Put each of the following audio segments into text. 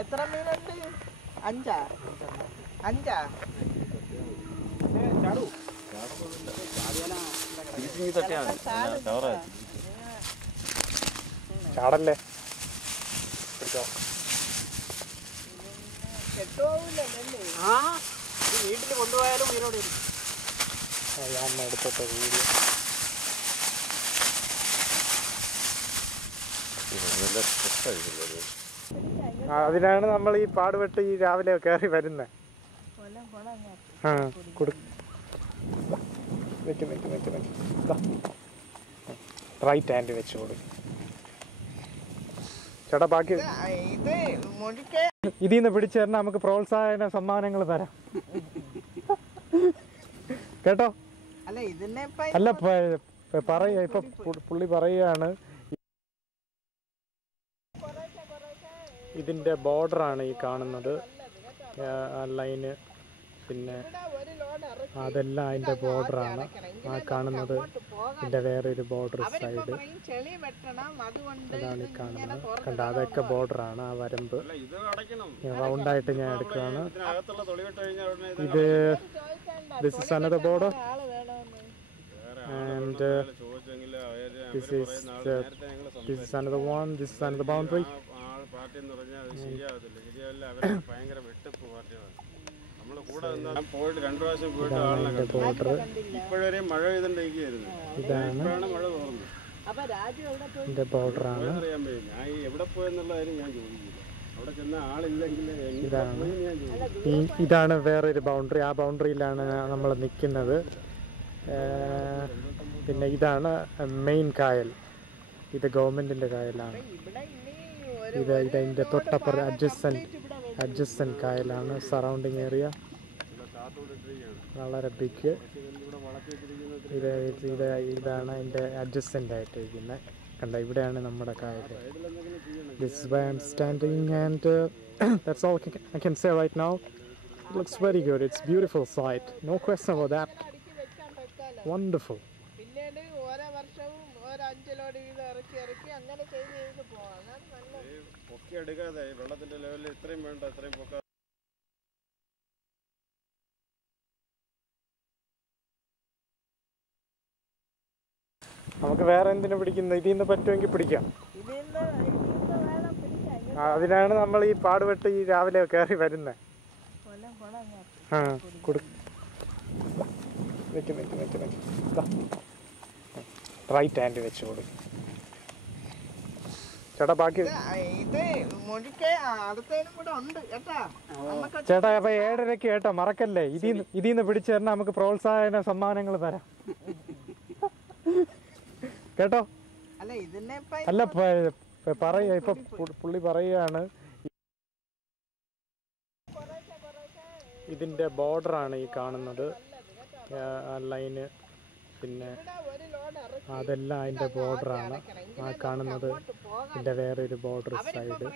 എത്ര മീനുണ്ട്? അഞ്ചാ? ചാടല്ലേ വീട്ടിൽ കൊണ്ടുപോയാലും ഉയരോടെ ഞാൻ എടുത്തോട്ടെ വീഡിയോ. അതിനാണ് നമ്മൾ ഈ പാടുപെട്ട് ഈ രാവിലെ കയറി വരുന്നത്. റൈറ്റ് ഹാൻഡ് വെച്ച് കൊടുക്കും ചേട്ടാ. ബാക്കി ഇതിൽ നിന്ന് പിടിച്ചു തരണം, നമുക്ക് പ്രോത്സാഹന സമ്മാനങ്ങൾ തരാം കേട്ടോ. അല്ല പറയാ, ഇപ്പൊ പുള്ളി പറയുകയാണ് ഇതിൻ്റെ ബോർഡറാണ് ഈ കാണുന്നത്, ലൈന്. പിന്നെ അതെല്ലാം അതിൻ്റെ ബോർഡറാണ് ആ കാണുന്നത്. ഇതിൻ്റെ വേറെ ഒരു ബോർഡർ സൈഡ് അതാണ് ഈ കാണുന്നത്. കണ്ട, അതൊക്കെ ബോർഡറാണ്. ആ വരമ്പ് റൗണ്ടായിട്ട് ഞാൻ എടുക്കുകയാണ്. ഇത് this is another border and this is another one. This is another boundary. ഇതാണ് വേറൊരു ബൗണ്ടറി. ആ ബൗണ്ടറിയിലാണ് നമ്മൾ നിൽക്കുന്നത്. പിന്നെ ഇതാണ് മെയിൻ കായൽ. ഇത് ഗവൺമെന്റിന്റെ കായലാണ്. ഇതിന്റെ തൊട്ടപ്പുറം അഡ്ജസ്റ്റന്റ് കായലാണ്. സറൗണ്ടിങ് ഏരിയ വളരെ ബിഗ്. ഇതാണ് അതിന്റെ അഡ്ജസ്റ്റന്റ് ആയിട്ട് ഇരിക്കുന്നത്. കണ്ട, ഇവിടെയാണ് നമ്മുടെ കായൽ. This is where I'm standing and that's all I can say right now. It looks very good. It's a beautiful sight. No question about that. Wonderful. നമുക്ക് വേറെ എന്തിനു പിടിക്കുന്നത്? ഇതിൽ നിന്ന് പറ്റുമെങ്കിൽ പിടിക്കാം. അതിനാണ് നമ്മൾ ഈ പാടുപെട്ട് ഈ രാവിലെ കയറി വരുന്നത്. റൈറ്റ് ഹാൻഡ് വെച്ച് കൊടുക്കും ചേട്ടാ. ബാക്കി ചേട്ടാ അപ്പൊ 7:30 കേട്ടോ, മറക്കല്ലേ. ഇതിൽ നിന്ന് പിടിച്ചു തരണം, നമുക്ക് പ്രോത്സാഹന സമ്മാനങ്ങൾ തരാം കേട്ടോ. അല്ല പറയാ, ഇപ്പൊ പുള്ളി പറയുകയാണ് ഇതിന്റെ ബോർഡറാണ് ഈ കാണുന്നത്, ലൈന്. പിന്നെ അതെല്ലാം അതിന്റെ ബോർഡറാണ് ആ കാണുന്നത്. ഇതിന്റെ വേറെ ഒരു ബോർഡർ സൈഡ്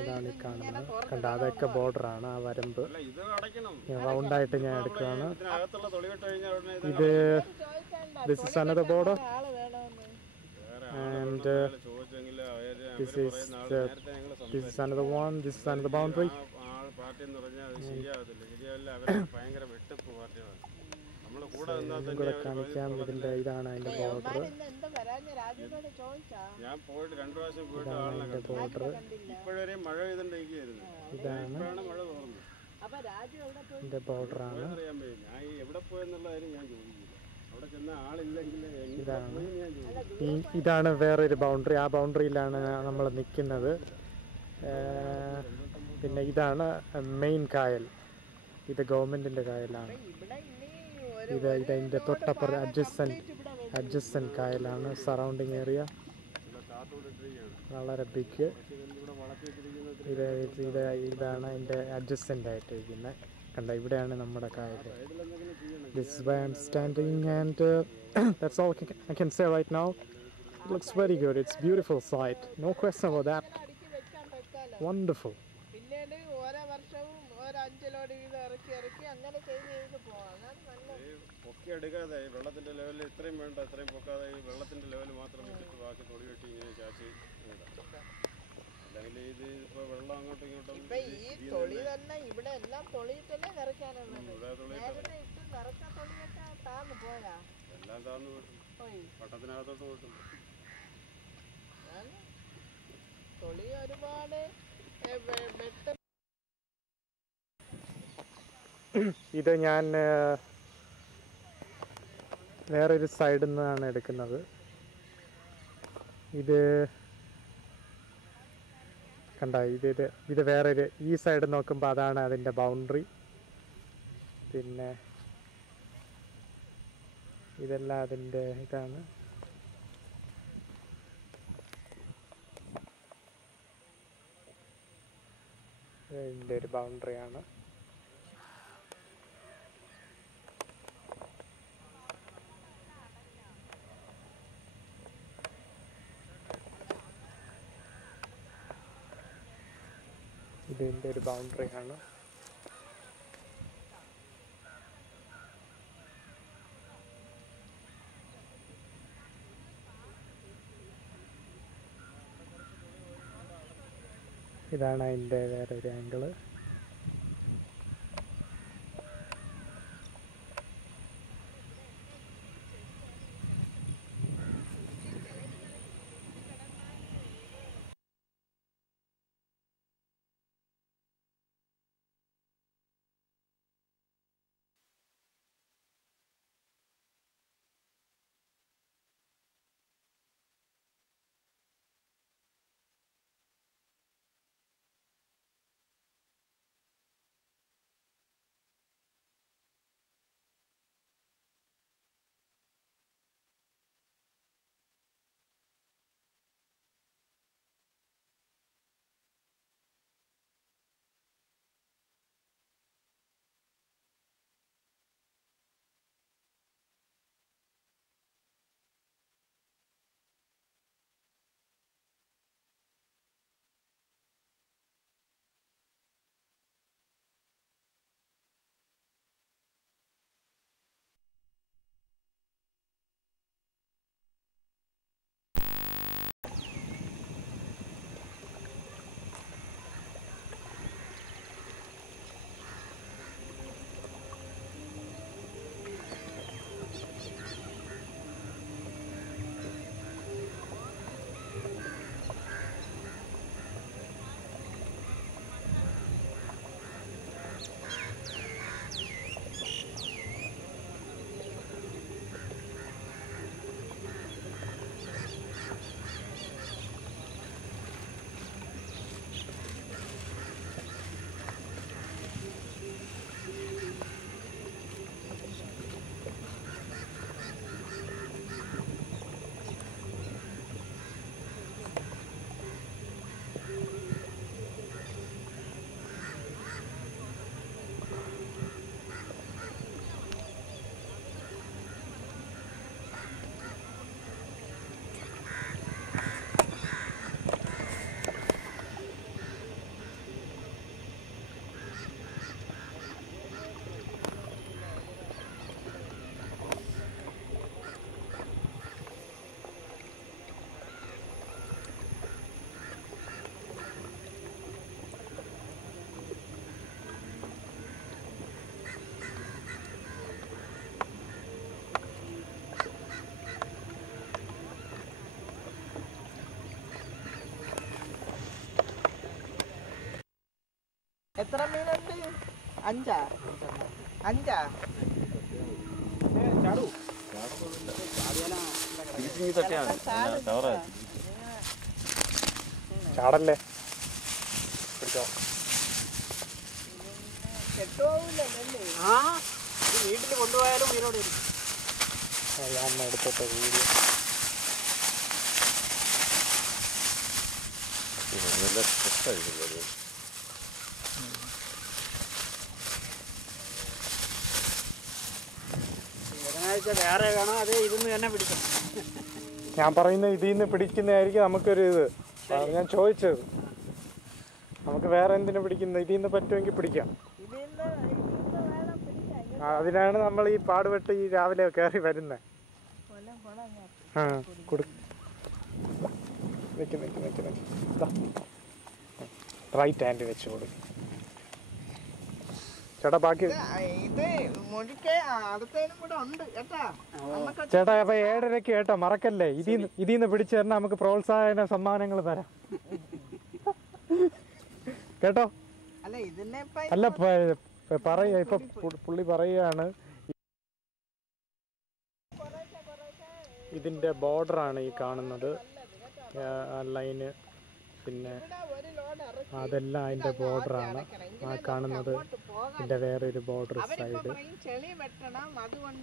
അതാണ് ഈ കാണുന്നത്. കണ്ട, അതൊക്കെ ബോർഡറാണ്. ആ വരമ്പ് റൗണ്ടായിട്ട് ഞാൻ എടുക്കുകയാണ്. ഇത് this is another border and this is another one. This is another boundary. കൂടെ കാണിക്കാം. ഇതിന്റെ ഇതാണ് അതിന്റെ ബോർഡർ. ഇതാണ് അതിന്റെ ബോർഡർ. ഇതാണ് ഇതിന്റെ ബോർഡറാണ്. ഇതാണ് വേറൊരു ബൗണ്ടറി. ആ ബൗണ്ടറിയിലാണ് നമ്മൾ നിൽക്കുന്നത്. പിന്നെ ഇതാണ് മെയിൻ കായൽ. ഇത് ഗവൺമെന്റിന്റെ കായലാണ്. ഇതിന്റെ തൊട്ടപ്പുറം അഡ്ജസ്റ്റന്റ് കായലാണ്. സറൗണ്ടിങ് ഏരിയ വളരെ ബിഗ്. ഇതാണ് അതിന്റെ അഡ്ജസ്റ്റന്റ് ആയിട്ട് ഇരിക്കുന്നത്. കണ്ട, ഇവിടെയാണ് നമ്മുടെ കായൽ. This is where I'm standing and that's all I can say right now. It looks very good. It's a beautiful sight. No question about that. Wonderful. വെള്ളത്തിന്റെ ലെവലിൽ ഇത്രയും വേണ്ട, അത്രയും പൊക്കാതെ വെള്ളത്തിന്റെ ലെവൽ മാത്രം വെച്ചിട്ട് ബാക്കി തൊളി വെട്ടി ഇങ്ങനെ ചാച്ചി ഇപ്പൊ ഈ തൊളി തന്നെ ഇവിടെ എല്ലാം തൊളിയിട്ടല്ലേ നിറയ്ക്കാനുള്ളത്. നേരത്തെ ഇട്ട് നിറച്ച തൊളിയൊക്കെ താന്ന് പോയാ എല്ലാം താന്ന് പോയി. പട്ടത്തിനകത്തോട്ട് പോയിട്ടുണ്ട്. തൊളി ഒരുപാട് വെട്ട. ഇത് ഞാൻ വേറൊരു സൈഡിൽ നിന്നാണ് എടുക്കുന്നത്. ഇത് കണ്ട, ഇത് വേറൊരു, ഈ സൈഡ് നോക്കുമ്പോൾ അതാണ് അതിൻ്റെ ബൗണ്ടറി. പിന്നെ ഇതെല്ലാം അതിൻ്റെ ഇതാണ്. ഇതിൻ്റെ ഒരു ബൗണ്ടറിയാണ്. ഇതിൻ്റെ ഒരു ബൗണ്ടറിയാണ്. ഇതാണ് അതിൻ്റെ വേറൊരു ആംഗിള്. എത്ര മീനുണ്ട്? അഞ്ചാ? ചാടല്ലേ, പിടിച്ചോ. കെട്ടുപോകില്ലല്ലേ? വീട്ടിൽ കൊണ്ടുപോയാലും മീനോട് ഇരിക്കും. ഞാൻ എടുത്തിട്ട് വീഡിയോ വേറെ വേണോ അതേ ഇതൊന്ന് തന്നെ പിടിക്കണം. ഞാൻ പറയുന്ന ഇതിൽ നിന്ന് പിടിക്കുന്നതായിരിക്കും നമുക്കൊരു ഇത്. ഞാൻ ചോദിച്ചത് നമുക്ക് വേറെ എന്തിനു പിടിക്കുന്നത്, ഇതിൽ നിന്ന് പറ്റുമെങ്കിൽ പിടിക്കാം. അതിനാണ് നമ്മൾ ഈ പാടുപെട്ട് ഈ രാവിലെ കയറി വരുന്നത്. ആ നിൽക്ക് റൈറ്റ് ഹാൻഡ് വെച്ച് കൊടുക്കും. ചേട്ടാ ബാക്കി ഇത് മുഴുക്കെ അടുത്തതിനും കൂടെ ഉണ്ട് കേട്ടാ. ചേട്ടാ അപ്പൊ 7:30 കേട്ടോ, മറക്കല്ലേ. ഇതിന്ന് പിടിച്ചു തരണം, നമുക്ക് പ്രോത്സാഹന സമ്മാനങ്ങൾ തരാം കേട്ടോ. അല്ല ഇതിനെ അല്ല പറയാ, ഇപ്പൊ പുള്ളി പറയുകയാണ് ഇതിന്റെ ബോർഡറാണ് ഈ കാണുന്നത്, ലൈന്. പിന്നെ അതെല്ലാം അതിന്റെ ബോർഡറാണ്. ആ കാണുന്നത് ഇതിന്റെ വേറൊരു ബോർഡർ സൈഡ്.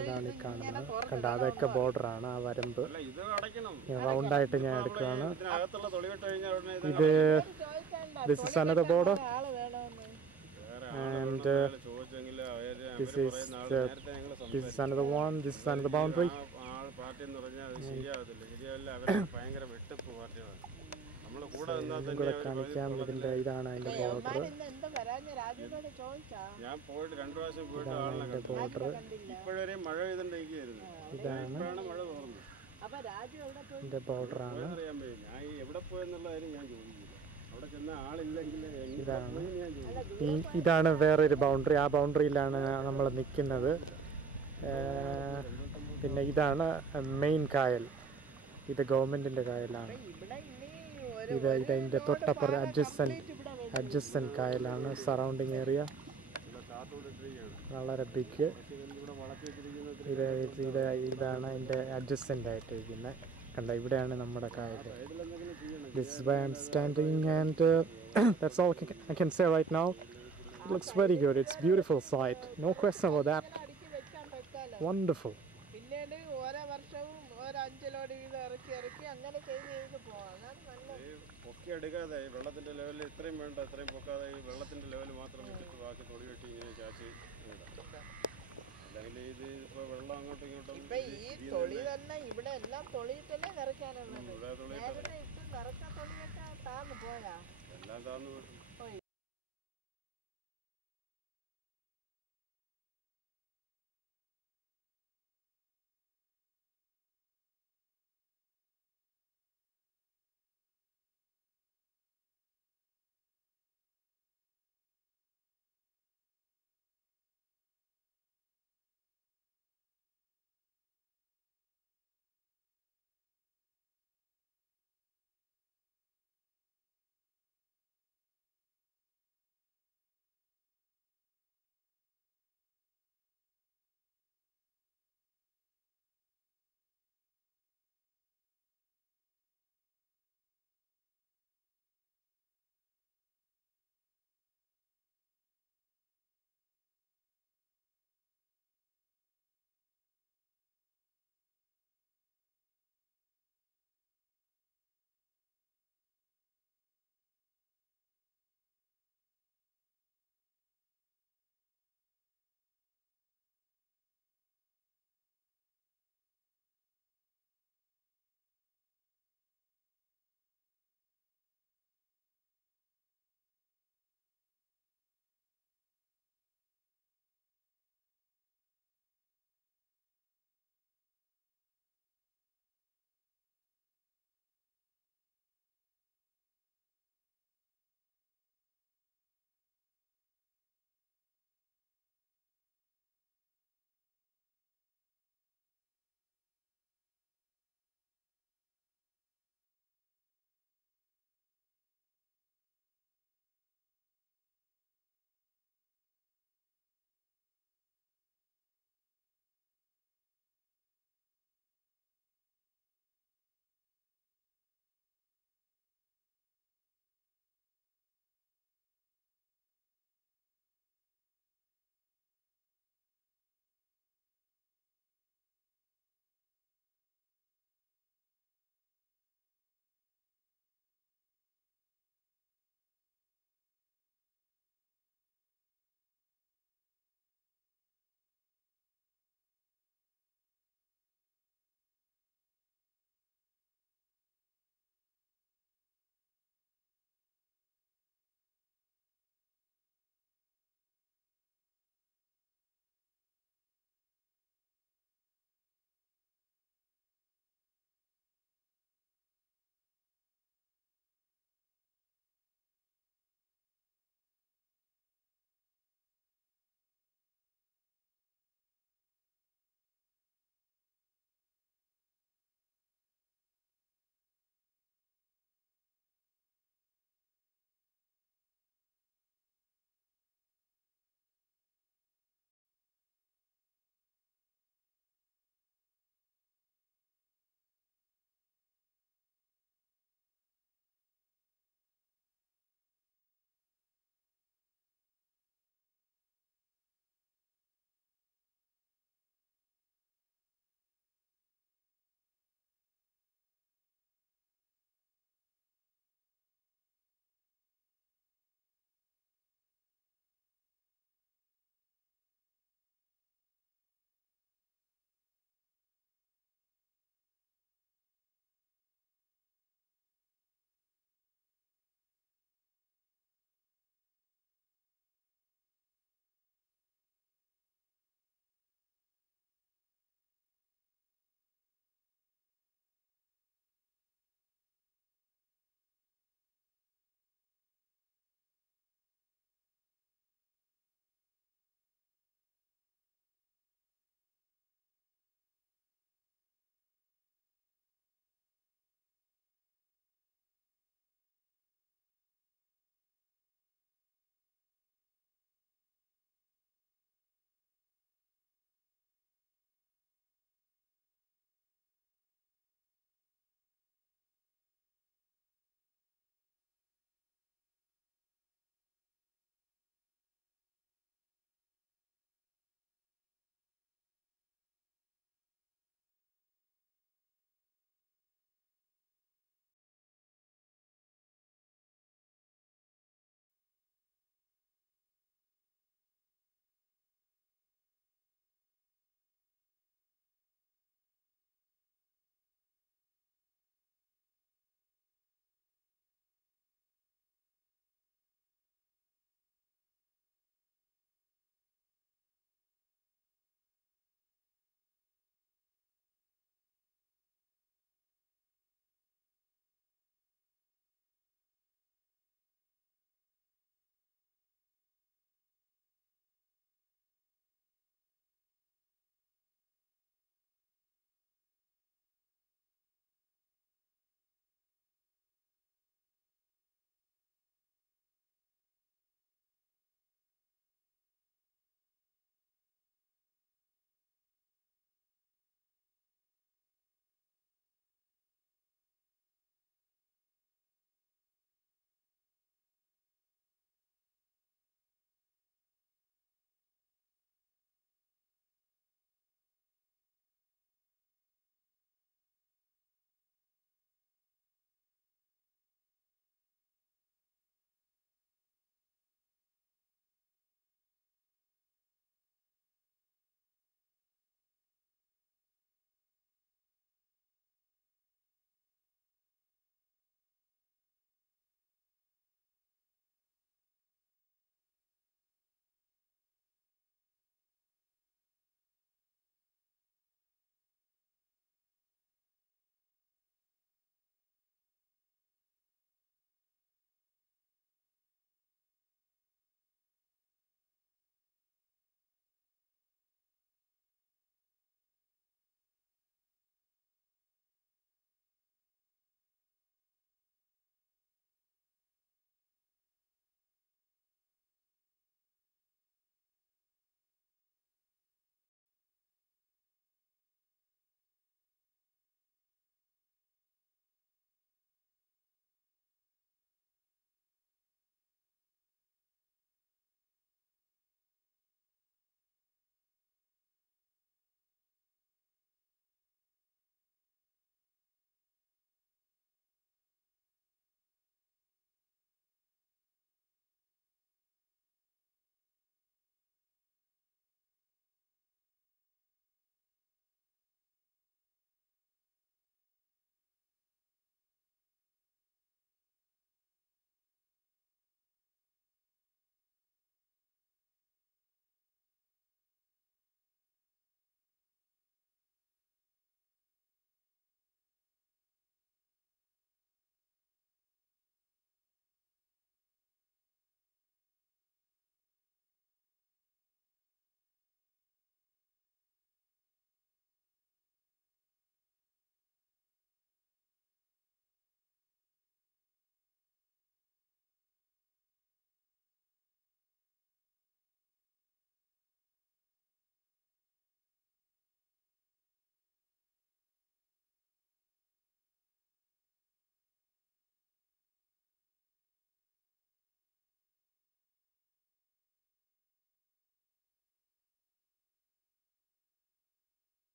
അതാണ് ഈ കാണുന്നത്, കണ്ട അതൊക്കെ ബോർഡറാണ്. ആ വരമ്പ് റൗണ്ടായിട്ട് ഞാൻ എടുക്കുകയാണ്. ഇത് this is another border and this is another one. This is another boundary. കാണിക്കാം. ഇതിന്റെ ഇതാണ് അതിന്റെ ബോർഡർ. ഞാൻ പോയിട്ട് 2 പ്രാവശ്യം പോയിട്ട് അതിന്റെ ബോർഡർ ഇപ്പോഴേ മഴ പെയ്തോണ്ടിരിക്കുകയായിരുന്നു. ഇതാണ് മഴ തോന്നുന്നു. ഇതിന്റെ ബോർഡറാണ്. അറിയാൻ പറ്റും ഞാൻ എവിടെ പോയെന്നുള്ള കാര്യം ഞാൻ ചോദിക്കില്ല. അവിടെ ചെന്ന ആളില്ലെങ്കിൽ ഇതാണ് വേറൊരു ബൗണ്ടറി. ആ ബൗണ്ടറിയിലാണ് നമ്മൾ നിൽക്കുന്നത്. പിന്നെ ഇതാണ് മെയിൻ കായൽ. ഇത് ഗവൺമെന്റിന്റെ കായലാണ്. ഇതിന്റെ തൊട്ടപ്പുറം അഡ്ജസ്റ്റന്റ് കായലാണ്. സറൗണ്ടിങ് ഏരിയ വളരെ ബിഗ്. ഇതാണ് അതിന്റെ അഡ്ജസ്റ്റന്റ് ആയിട്ടിരിക്കുന്നത്. കണ്ട ഇവിടെയാണ് നമ്മുടെ കായൽ. This is where I'm standing and that's all I can say right now. It looks very good. It's beautiful sight. No question about that. Wonderful. പിന്നീട് ഓരോ വർഷവും ഒരു 5 ലോഡ് വീതം ഇറക്കി അങ്ങനെ ചെയ്ത് പോവാം. പൊക്കി എടുക്കാതെ വെള്ളത്തിന്റെ ലെവലിൽ ഇത്രയും വേണ്ട ഇത്രയും പൊക്കാതെ ഈ വെള്ളത്തിന്റെ ലെവൽ മാത്രം വെച്ചിട്ട് ബാക്കി തൊടി വെട്ടി ഇങ്ങനെ ചാച്ച് അല്ലെങ്കിൽ ഇത് ഇപ്പൊ വെള്ളം അങ്ങോട്ടും ഇങ്ങോട്ടും ഇപ്പൊ ഈ തൊളി തന്നെ ഇവിടെ എല്ലാം തൊളിയിട്ടല്ലേ നിറയ്ക്കാനുള്ളത്. നേരത്തെ ഇട്ട് നിറച്ച തൊളിയൊക്കെ താന്ന് പോയാ എല്ലാം താന്നു പോയിട്ടു.